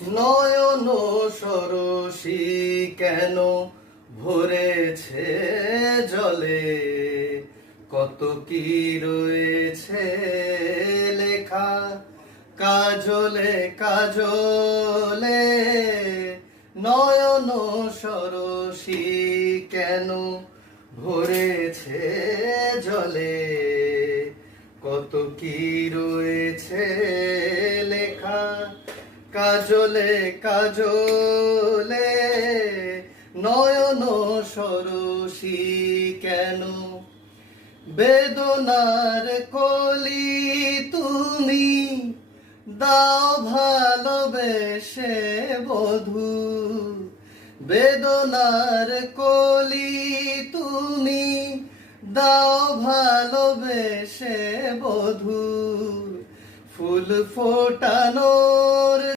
নয়ন সরসী কেন ভরেছে জলে, কত কি রয়েছে লেখা কাজলে কাজলে। নয়ন সরসী কেন ভরেছে জলে, কত কি রয়েছে লেখা কাজলে কাজলে। নয়ন সরসী কেন, বেদনার কলি তুমি দাও ভালোবেসে বধূ। বেদনার কলি তুমি দাও ভালোবেসে বধূ। ফুল ফোটানোর